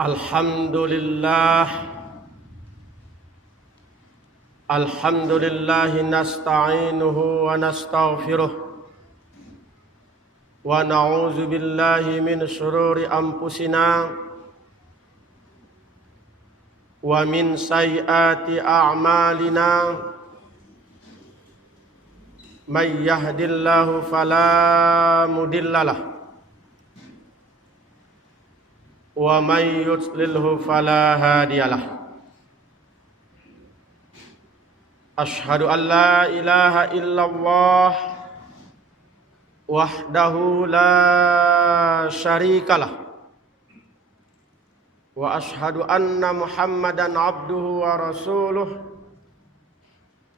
Alhamdulillah, nasta'inuhu wa nastaghfiruh wa na'udzu billahi min shururi anfusina wa min sayyiati a'malina. May yahdihillahu fala mudhillalah wa may yudlilhu fala hadiyalah. Ashhadu an la ilaha illallah wahdahu la syarikalah wa ashhadu anna Muhammadan abduhu wa rasuluh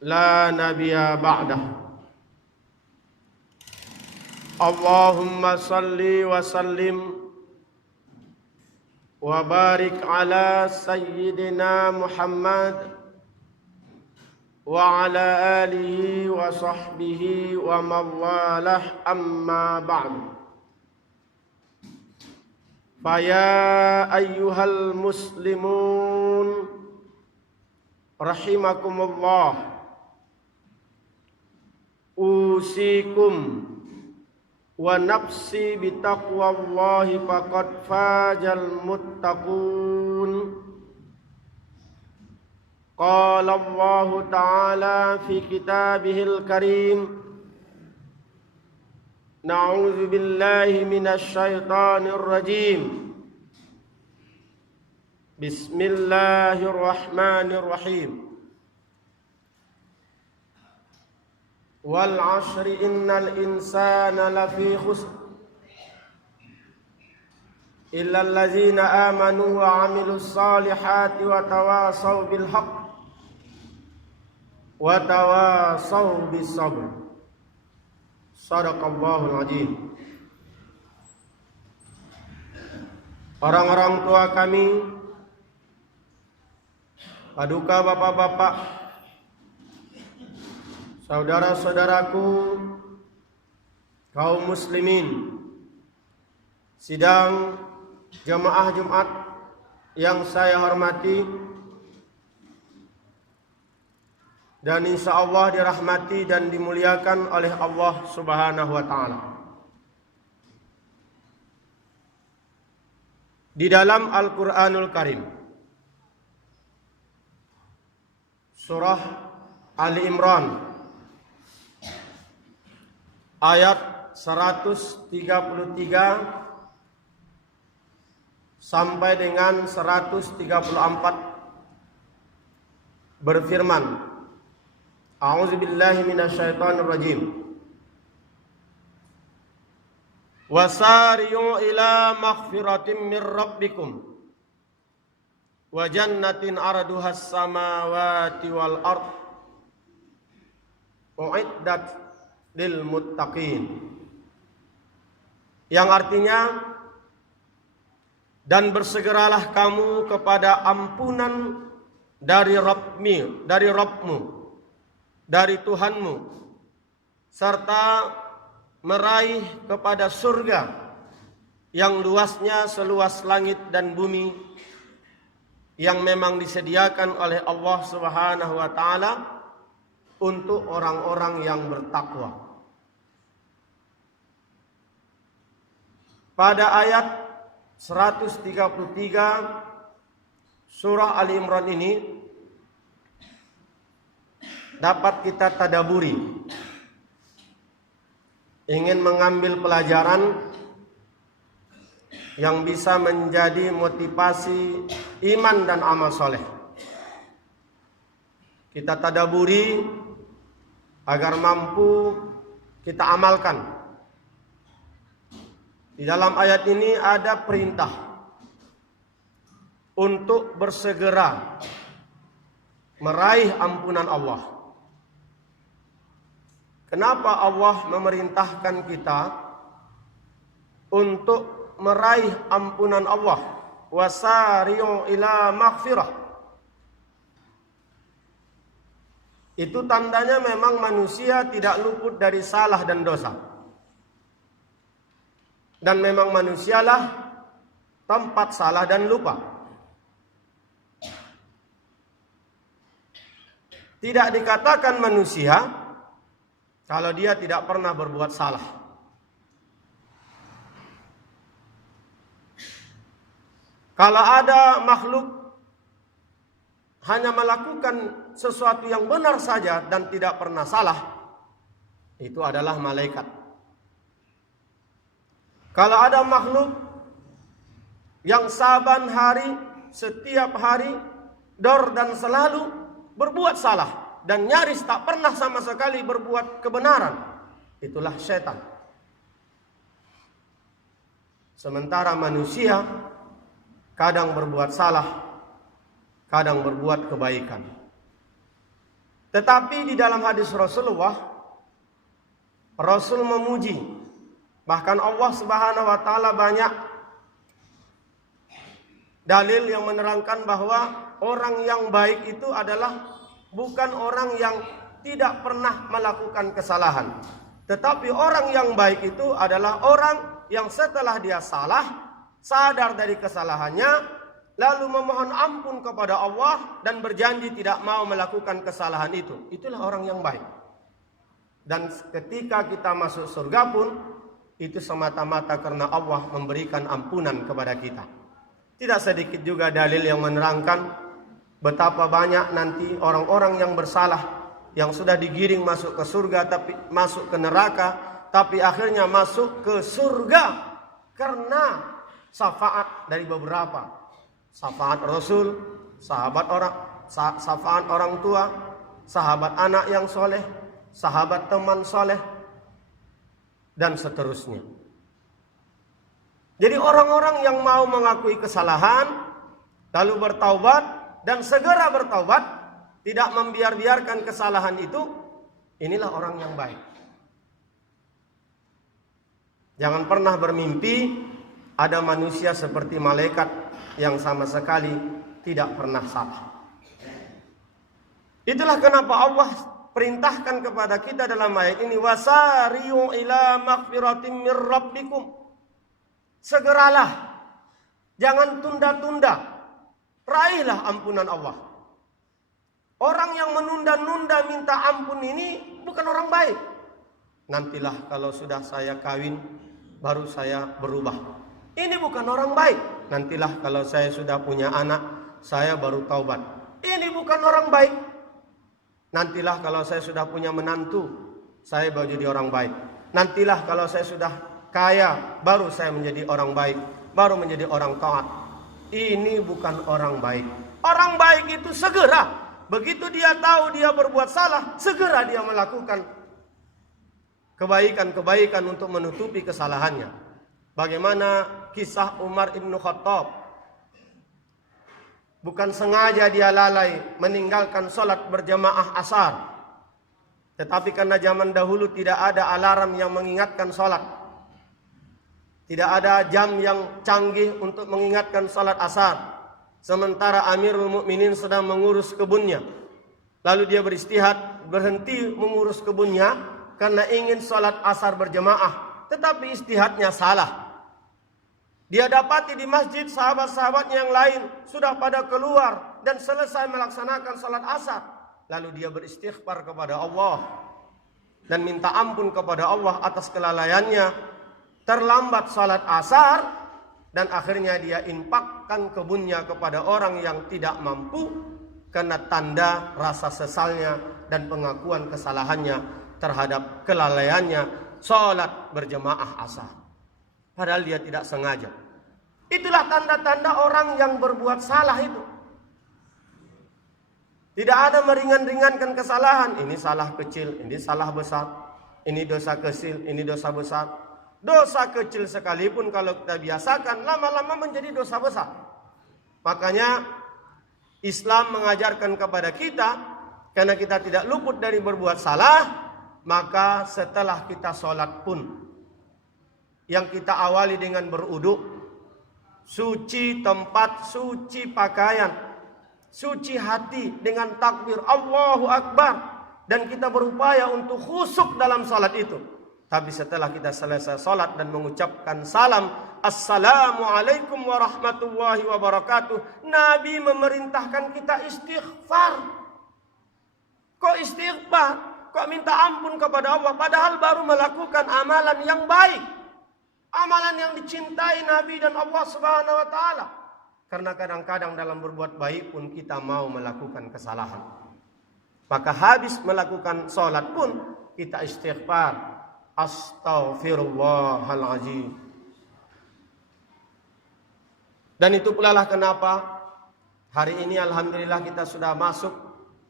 la nabiyya ba'dah. Allahumma salli wa sallim wa barik ala sayyidina Muhammad wa ala alihi wa sahbihi wa mawalah, amma ba'du. Faya ayyuhal muslimun rahimakumullah, usikum wa nafsi bitaqwallahi faqad fajal muttaqun. Qala Allah Ta'ala fi kitabihil karim, na'udzu billahi minasy syaithanir rajim. Bismillahirrahmanirrahim. Wal 'ashri innal insana lafi khusr illa allazina amanu wa 'amilus salihati wa tawasaw bil haqq wa tawasaw bis sabr. Shadaqallahul azim. Orang-orang tua kami, paduka bapak-bapak, saudara-saudaraku kaum muslimin, sidang jamaah Jumat yang saya hormati dan insya Allah dirahmati dan dimuliakan oleh Allah Subhanahu wa Ta'ala. Di dalam Al-Quranul Karim, surah Ali Imran ayat 133 sampai dengan 134 berfirman, a'udzu billahi minasyaitonir rajim. Wasari'u ila maghfiratin mir rabbikum wa jannatin arduhas samawati wal ard uiddat lil muttaqin. Yang artinya, dan bersegeralah kamu kepada ampunan dari Rabbmu, dari Tuhanmu, serta meraih kepada surga yang luasnya seluas langit dan bumi, yang memang disediakan oleh Allah Subhanahu wa Ta'ala untuk orang-orang yang bertakwa. Pada ayat 133 surah Ali Imran ini dapat kita tadaburi, ingin mengambil pelajaran yang bisa menjadi motivasi iman dan amal soleh. Kita tadaburi agar mampu kita amalkan. Di dalam ayat ini ada perintah untuk bersegera meraih ampunan Allah. Kenapa Allah memerintahkan kita untuk meraih ampunan Allah? Wasari'u ila maghfirah. Itu tandanya memang manusia tidak luput dari salah dan dosa. Dan memang manusialah tempat salah dan lupa. Tidak dikatakan manusia kalau dia tidak pernah berbuat salah. Kalau ada makhluk hanya melakukan sesuatu yang benar saja dan tidak pernah salah, itu adalah malaikat. Kalau ada makhluk yang saban hari, setiap hari, dor dan selalu berbuat salah dan nyaris tak pernah sama sekali berbuat kebenaran, itulah setan. Sementara manusia kadang berbuat salah, kadang berbuat kebaikan. Tetapi di dalam hadis Rasulullah, Rasul memuji, bahkan Allah Subhanahu wa taala banyak dalil yang menerangkan bahwa orang yang baik itu adalah bukan orang yang tidak pernah melakukan kesalahan. Tetapi orang yang baik itu adalah orang yang setelah dia salah, sadar dari kesalahannya, lalu memohon ampun kepada Allah dan berjanji tidak mau melakukan kesalahan itu. Itulah orang yang baik. Dan ketika kita masuk surga pun, itu semata-mata karena Allah memberikan ampunan kepada kita. Tidak sedikit juga dalil yang menerangkan betapa banyak nanti orang-orang yang bersalah, yang sudah digiring masuk ke surga, tapi masuk ke neraka, tapi akhirnya masuk ke surga karena syafaat dari beberapa. Syafaat Rasul, syafaat orang tua, sahabat anak yang soleh, sahabat teman soleh, dan seterusnya. Jadi orang-orang yang mau mengakui kesalahan, lalu bertaubat, dan segera bertaubat, tidak membiarkan kesalahan itu, inilah orang yang baik. Jangan pernah bermimpi ada manusia seperti malaikat yang sama sekali tidak pernah salah. Itulah kenapa Allah perintahkan kepada kita dalam ayat ini, wasari'u ila maghfiratin mir rabbikum. Segeralah, jangan tunda-tunda, raihlah ampunan Allah. Orang yang menunda-nunda minta ampun ini bukan orang baik. Nantilah kalau sudah saya kawin, baru saya berubah. Ini bukan orang baik. Nantilah kalau saya sudah punya anak, saya baru taubat. Ini bukan orang baik. Nantilah kalau saya sudah punya menantu, saya baru jadi orang baik. Nantilah kalau saya sudah kaya, baru saya menjadi orang baik, baru menjadi orang taat. Ini bukan orang baik. Orang baik itu segera, begitu dia tahu dia berbuat salah, segera dia melakukan kebaikan-kebaikan untuk menutupi kesalahannya. Bagaimana kisah Umar ibn Khattab. Bukan sengaja dia lalai meninggalkan sholat berjamaah asar. Tetapi karena zaman dahulu tidak ada alarm yang mengingatkan sholat, tidak ada jam yang canggih untuk mengingatkan salat asar. Sementara Amirul Mukminin sedang mengurus kebunnya. Lalu dia beristihad, berhenti mengurus kebunnya karena ingin salat asar berjamaah. Tetapi istihadnya salah. Dia dapati di masjid sahabat-sahabatnya yang lain sudah pada keluar dan selesai melaksanakan salat asar. Lalu dia beristighfar kepada Allah dan minta ampun kepada Allah atas kelalaiannya. Terlambat salat asar dan akhirnya dia infakkan kebunnya kepada orang yang tidak mampu karena tanda rasa sesalnya dan pengakuan kesalahannya terhadap kelalaiannya salat berjamaah asar. Padahal dia tidak sengaja. Itulah tanda-tanda orang yang berbuat salah itu. Tidak ada meringan-ringankan kesalahan. Ini salah kecil, ini salah besar. Ini dosa kecil, ini dosa besar. Dosa kecil sekalipun kalau kita biasakan, lama-lama menjadi dosa besar. Makanya Islam mengajarkan kepada kita, karena kita tidak luput dari berbuat salah, maka setelah kita sholat pun, yang kita awali dengan beruduk, suci tempat, suci pakaian, suci hati dengan takbir Allahu Akbar, dan kita berupaya untuk khusyuk dalam sholat itu. Tapi setelah kita selesai sholat dan mengucapkan salam Assalamualaikum warahmatullahi wabarakatuh. Nabi memerintahkan kita istighfar. Kok istighfar? Kok minta ampun kepada Allah? Padahal baru melakukan amalan yang baik. Amalan yang dicintai Nabi dan Allah Subhanahu wa Ta'ala. Karena kadang-kadang dalam berbuat baik pun kita mau melakukan kesalahan. Maka habis melakukan sholat pun kita istighfar. Astaghfirullahaladzim. Dan itu pula lah kenapa hari ini alhamdulillah kita sudah masuk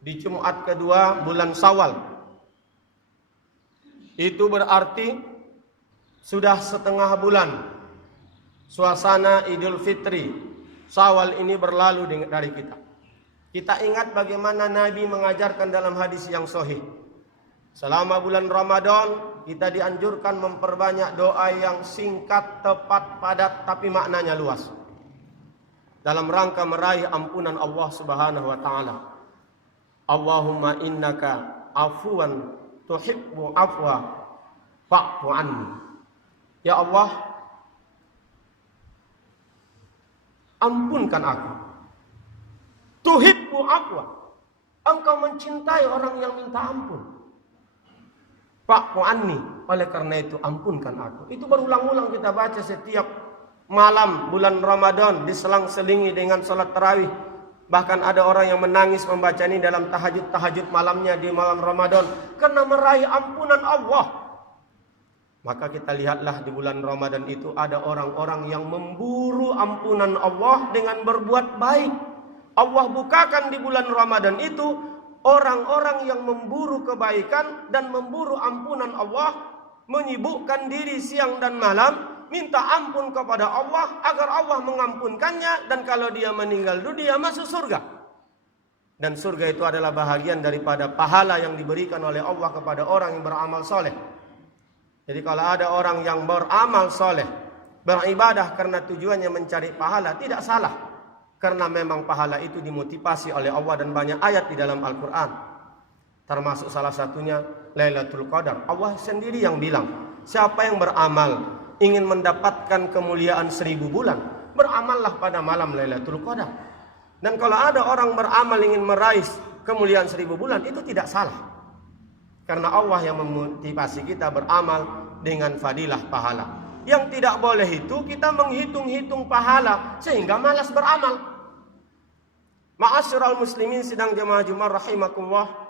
di Jumat kedua bulan Syawal. Itu berarti sudah setengah bulan suasana Idul Fitri Syawal ini berlalu dari kita. Kita ingat bagaimana Nabi mengajarkan dalam hadis yang sahih. Selama bulan Ramadan kita dianjurkan memperbanyak doa yang singkat, tepat, padat, tapi maknanya luas. Dalam rangka meraih ampunan Allah Subhanahu wa Ta'ala. Allahumma innaka afuwan tuhibbu afwa fa'fu anni. Ya Allah, ampunkan aku. Tuhibbu afwa. Engkau mencintai orang yang minta ampun. Fa'fu anni. Oleh karena itu ampunkan aku. Itu berulang-ulang kita baca setiap malam bulan Ramadan, diselang-selingi dengan salat tarawih. Bahkan ada orang yang menangis membaca ini dalam tahajud malamnya di malam Ramadan karena meraih ampunan Allah. Maka kita lihatlah di bulan Ramadan itu ada orang-orang yang memburu ampunan Allah dengan berbuat baik. Allah bukakan di bulan Ramadan itu orang-orang yang memburu kebaikan dan memburu ampunan Allah, menyibukkan diri siang dan malam, minta ampun kepada Allah agar Allah mengampunkannya, dan kalau dia meninggal dunia masuk surga. Dan surga itu adalah bahagian daripada pahala yang diberikan oleh Allah kepada orang yang beramal soleh. Jadi kalau ada orang yang beramal soleh, beribadah karena tujuannya mencari pahala, tidak salah. Karena memang pahala itu dimotivasi oleh Allah dan banyak ayat di dalam Al-Quran. Termasuk salah satunya Lailatul Qadar. Allah sendiri yang bilang, siapa yang beramal ingin mendapatkan kemuliaan 1000 bulan, beramallah pada malam Lailatul Qadar. Dan kalau ada orang beramal ingin meraih kemuliaan 1000 bulan, itu tidak salah. Karena Allah yang memotivasi kita beramal dengan fadilah pahala. Yang tidak boleh itu kita menghitung-hitung pahala sehingga malas beramal. Ma'asyiral muslimin sidang jamaah Jumat rahimakumullah.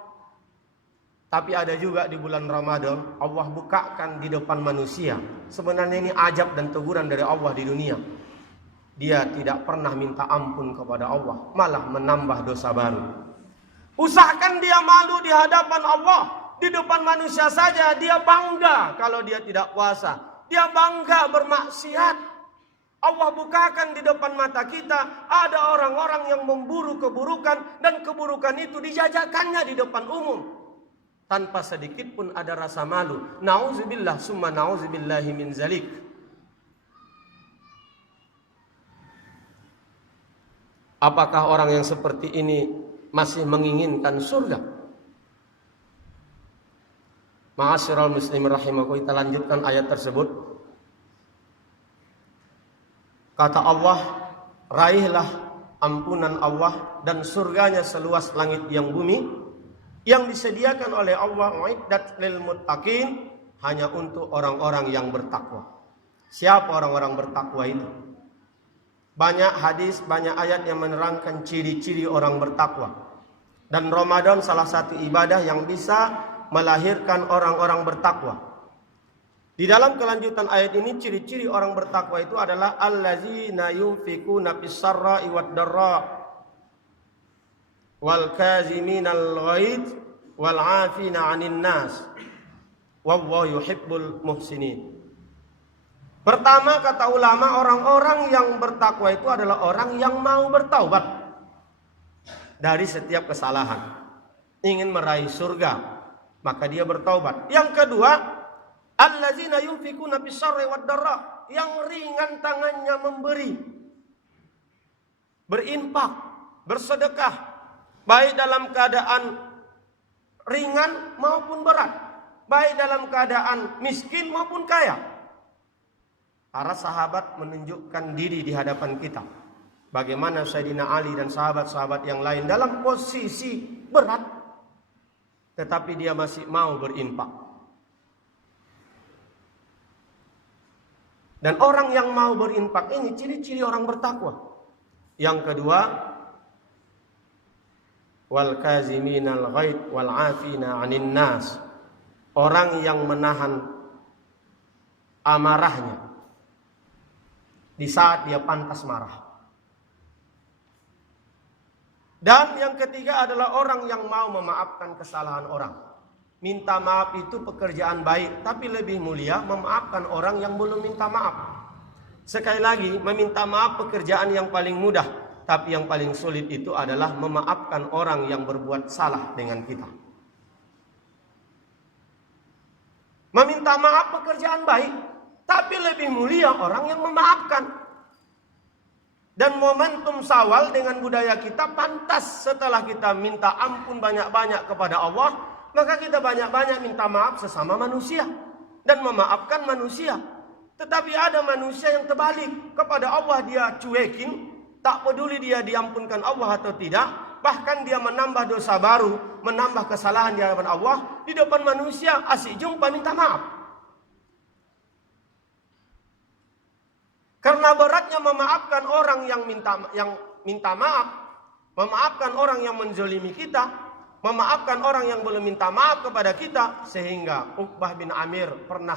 Tapi ada juga di bulan Ramadan Allah bukakan di depan manusia. Sebenarnya ini ajab dan teguran dari Allah di dunia. Dia tidak pernah minta ampun kepada Allah, malah menambah dosa baru. Usahakan dia malu di hadapan Allah. Di depan manusia saja dia bangga kalau dia tidak puasa. Dia bangga bermaksiat. Allah bukakan di depan mata kita ada orang-orang yang memburu keburukan, dan keburukan itu dijajakannya di depan umum. Tanpa sedikit pun ada rasa malu. Nauzubillah summa nauzubillahi min zalik. Apakah orang yang seperti ini masih menginginkan surga? Ma'asyiral muslimin rahimakumullah, kita lanjutkan ayat tersebut. Kata Allah, raihlah ampunan Allah dan surganya seluas langit yang bumi, yang disediakan oleh Allah uiddat lil muttaqin, hanya untuk orang-orang yang bertakwa. Siapa orang-orang bertakwa itu? Banyak hadis, banyak ayat yang menerangkan ciri-ciri orang bertakwa. Dan Ramadan salah satu ibadah yang bisa melahirkan orang-orang bertakwa. Di dalam kelanjutan ayat ini, ciri-ciri orang bertakwa itu adalah allazina yunfikuna fis-sarra'i wad-dharra wal kaziminal ghaidz wal 'afina 'anil nas wallahu yuhibbul muhsinin. Pertama, kata ulama, orang-orang yang bertakwa itu adalah orang yang mau bertaubat dari setiap kesalahan, ingin meraih surga, maka dia bertaubat. Yang kedua, allazina yunfikuna fis-sarri wad-dharra, yang ringan tangannya memberi, berinfak, bersedekah, baik dalam keadaan ringan maupun berat, baik dalam keadaan miskin maupun kaya. Para sahabat menunjukkan diri di hadapan kita. Bagaimana Sayyidina Ali dan sahabat-sahabat yang lain dalam posisi berat, tetapi dia masih mau berinfak. Dan orang yang mau berinfak ini ciri-ciri orang bertakwa. Yang kedua, wal kaziminal ghaid wal afina 'anil nas. Orang yang menahan amarahnya di saat dia pantas marah. Dan yang ketiga adalah orang yang mau memaafkan kesalahan orang. Minta maaf itu pekerjaan baik, tapi lebih mulia memaafkan orang yang belum minta maaf. Sekali lagi, meminta maaf pekerjaan yang paling mudah, tapi yang paling sulit itu adalah memaafkan orang yang berbuat salah dengan kita. Meminta maaf pekerjaan baik, tapi lebih mulia orang yang memaafkan. Dan momentum Syawal dengan budaya kita pantas setelah kita minta ampun banyak-banyak kepada Allah, maka kita banyak-banyak minta maaf sesama manusia dan memaafkan manusia. Tetapi ada manusia yang terbalik, kepada Allah dia cuekin, tak peduli dia diampunkan Allah atau tidak, bahkan dia menambah dosa baru, menambah kesalahan di hadapan Allah, di depan manusia asik jumpa minta maaf. Karena beratnya memaafkan orang yang minta maaf, memaafkan orang yang menzolimi kita, memaafkan orang yang belum minta maaf kepada kita, sehingga Uqbah bin Amir pernah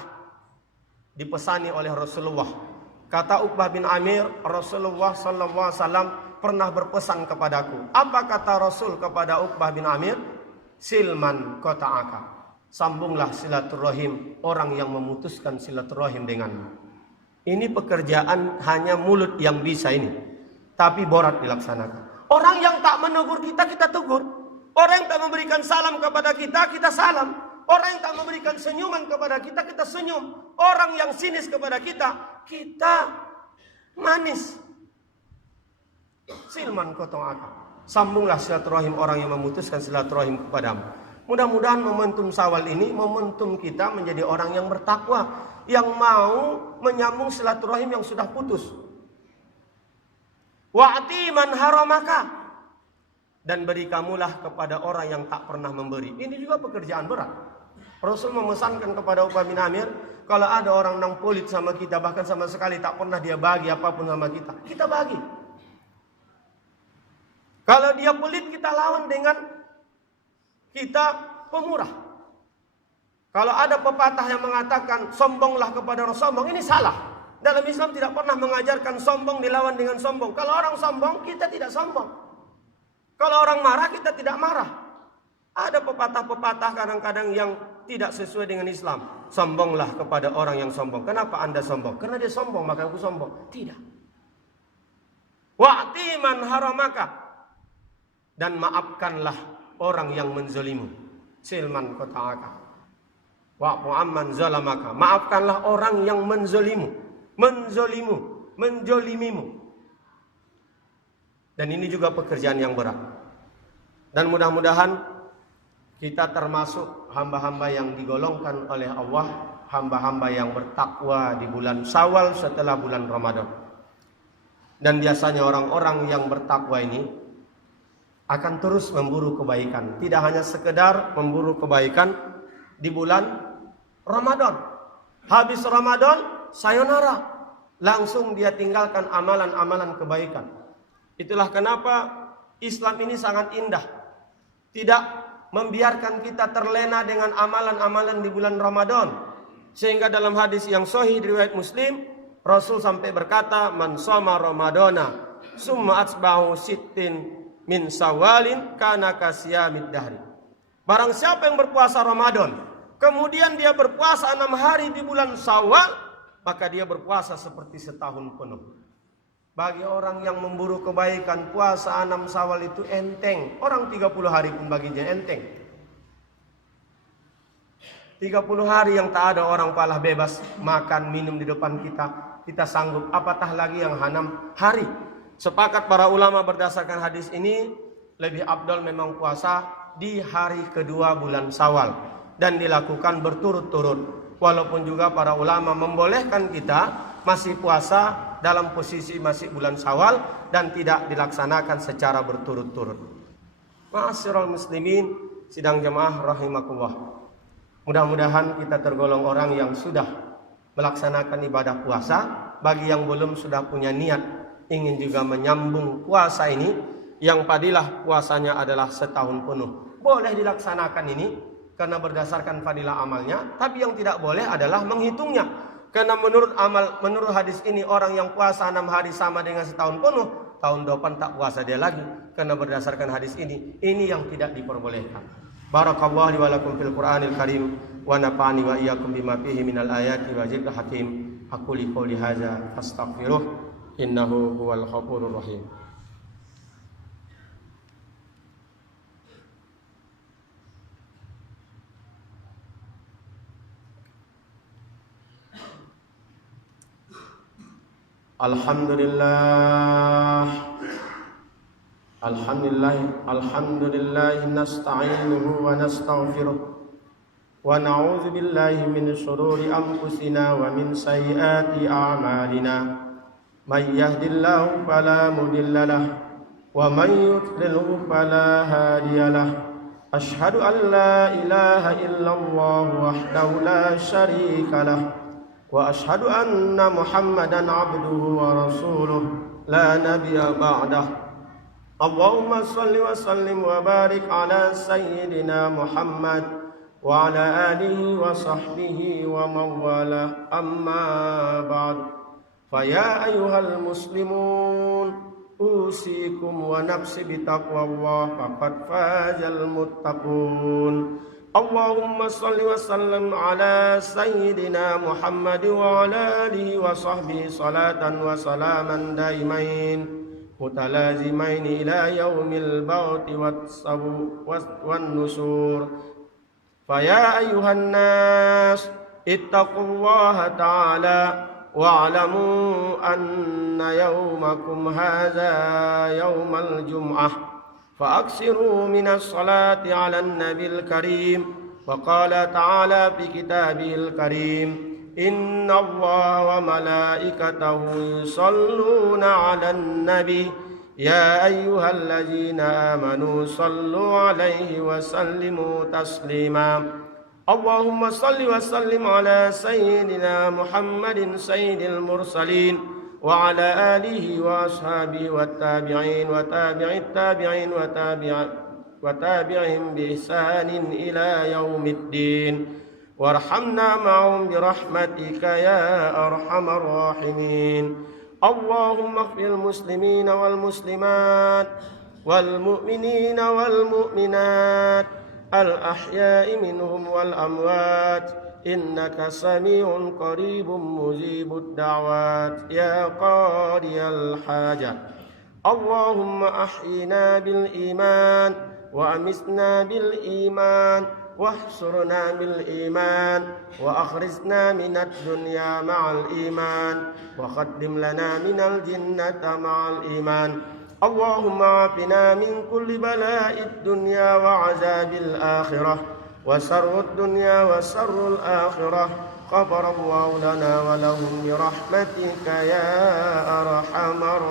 dipesani oleh Rasulullah. Kata Uqbah bin Amir, Rasulullah SAW pernah berpesan kepadaku. Apa kata Rasul kepada Uqbah bin Amir? Silman qata'aka. Sambunglah silaturahim orang yang memutuskan silaturahim denganmu. Ini pekerjaan hanya mulut yang bisa ini, tapi borat dilaksanakan. Orang yang tak menegur kita, kita tegur. Orang yang tak memberikan salam kepada kita, kita salam. Orang yang tak memberikan senyuman kepada kita, kita senyum. Orang yang sinis kepada kita, kita manis. Silman kotong akal. Sambunglah silaturahim orang yang memutuskan silaturahim kepadamu. Mudah-mudahan momentum Syawal ini momentum kita menjadi orang yang bertakwa, yang mau menyambung silaturahim yang sudah putus. Wa'ti man haramaka, dan beri kamulah kepada orang yang tak pernah memberi. Ini juga pekerjaan berat. Rasul memesankan kepada Uqbah bin Amir, kalau ada orang yang pelit sama kita, bahkan sama sekali tak pernah dia bagi apapun sama kita, kita bagi. Kalau dia pelit, kita lawan dengan kita pemurah. Kalau ada pepatah yang mengatakan sombonglah kepada orang sombong, ini salah. Dalam Islam tidak pernah mengajarkan sombong dilawan dengan sombong. Kalau orang sombong, kita tidak sombong. Kalau orang marah, kita tidak marah. Ada pepatah-pepatah kadang-kadang yang tidak sesuai dengan Islam. Sombonglah kepada orang yang sombong. Kenapa Anda sombong? Karena dia sombong, maka aku sombong. Tidak. Wa'ti man haramaka, dan maafkanlah orang yang menzalimu. Silman qata'aka. Wa'fu amman zalamaka. Maafkanlah orang yang menzalimu, menjolimimu. Dan ini juga pekerjaan yang berat. Dan mudah-mudahan kita termasuk hamba-hamba yang digolongkan oleh Allah, hamba-hamba yang bertakwa di bulan Syawal setelah bulan Ramadan. Dan biasanya orang-orang yang bertakwa ini akan terus memburu kebaikan. Tidak hanya sekedar memburu kebaikan di bulan Ramadan. Habis Ramadan, sayonara. Langsung dia tinggalkan amalan-amalan kebaikan. Itulah kenapa Islam ini sangat indah. Tidak membiarkan kita terlena dengan amalan-amalan di bulan Ramadan. Sehingga dalam hadis yang sahih riwayat Muslim, Rasul sampai berkata, man shoma Ramadana summa atsbahu sittin min Syawalin kana kasiyamid dahri. Barang siapa yang berpuasa Ramadan, kemudian dia berpuasa 6 hari di bulan Syawal, maka dia berpuasa seperti setahun penuh. Bagi orang yang memburu kebaikan, puasa 6 Syawal itu enteng. Orang 30 hari pun baginya enteng. 30 hari yang tak ada orang palah bebas makan minum di depan kita, kita sanggup, apatah lagi yang 6 hari. Sepakat para ulama berdasarkan hadis ini, lebih afdal memang puasa di hari kedua bulan Syawal dan dilakukan berturut-turut. Walaupun juga para ulama membolehkan kita masih puasa dalam posisi masih bulan Syawal dan tidak dilaksanakan secara berturut-turut. Ma'asyiral muslimin, sidang jemaah rahimakumullah. Mudah-mudahan kita tergolong orang yang sudah melaksanakan ibadah puasa. Bagi yang belum sudah punya niat ingin juga menyambung puasa ini, yang fadilah puasanya adalah setahun penuh, boleh dilaksanakan ini karena berdasarkan fadilah amalnya. Tapi yang tidak boleh adalah menghitungnya, karena menurut hadis ini orang yang puasa 6 hari sama dengan setahun penuh, tahun depan tak puasa dia lagi. Karena berdasarkan hadis ini yang tidak diperbolehkan. Barakallahu li wa lakum fil Qur'anil Karim wa nafa'ani wa iyyakum bima fihi minal ayati wa zikril hakim. Aku li qouli hadza fastaghfiruh innahu huwal ghafurur rahim. Alhamdulillah nasta'inuhu wa nastaghfiruh wa na'udzu billahi min shururi anfusina wa min sayyiati a'malina. May yahdihillahu fala mudilla lahu wa may yudlilhu fala hadiya lahu. Asyhadu an la ilaha illallah wahdahu la syarika lahu wa asyhadu anna Muhammadan abduhu wa rasuluh la nabiyya ba'dah. Allahumma salli wa sallim wa barik ala sayyidina Muhammad wa ala alihi wa sahbihi wa mawala. Amma ba'd. Fa ya ayyuhal muslimun, usikum wa nafsi bitaqwallah, faqad fazal muttaqun. Allahumma salli wa sallim ala sayyidina Muhammad wa ala alihi wa sahbihi salatan wa salaman daimain mutalazimain ila yaumil ba'ti wan nusur. Fa ya ayyuhan nas ittaqullaha ta'ala wa'lamu anna yawmakum hadza yawmal jum'ah fa'aksiru minas salati 'alan nabil karim. Wa qala ta'ala fi kitabihil karim, inna allaha wa malaikatahu yusalluna 'alan nabi ya ayyuhallazina amanu sallu 'alaihi wa sallimu taslima. Allahumma salli wa sallim ala sayyidina Muhammadin sayyidil mursalin wa ala alihi wa ashabihi wa tabi'in wa tabi'it tabi'in wa tabi'ihim bi ihsanin ila yaumiddin. Warhamna ma'hum bi rahmatika ya arhamar rahimin. Allahumma ighfir muslimina wal muslimat wal mu'minina wal mu'minat al-ahya'i minhum wal amwat, innaka sami'un qaribun mujibud da'wat ya qadiyal hajat. Allahumma ahyina bil iman wa amisna bil iman wahsurna bil iman wa akhrijna minad dunya ma'al iman wa qaddim lana minal jinnati ma'al iman. Allahumma afina min kulli bala'id dunya wa azabil akhirah wa sarrud dunya wa sarrul akhirah. Ghafarallahu lana wa lahum bi rahmatika ya arhamar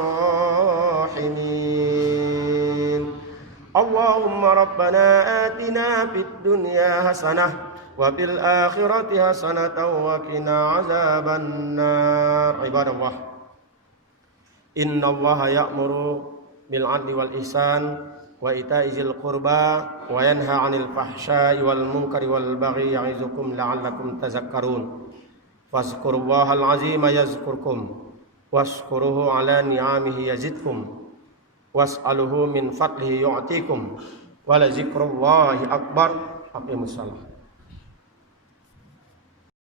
rahimin. Allahumma rabbana atina fid dunya hasanah wa fil akhirati hasanatan wa qina azaban nar. Ibadallah, innallaha ya'muru bil 'adli wal ihsan wa ita'i dzil qurba wa yanha 'anil fahsya'i wal munkari wal baghi ya'izukum la'allakum tadhakkarun. Fazkurullahal 'azima yazkurkum washkuruhu 'ala ni'amihi yazidkum was'aluhu min fadlihi yu'tikum wa la zikrullahi akbar. Aqimussalah.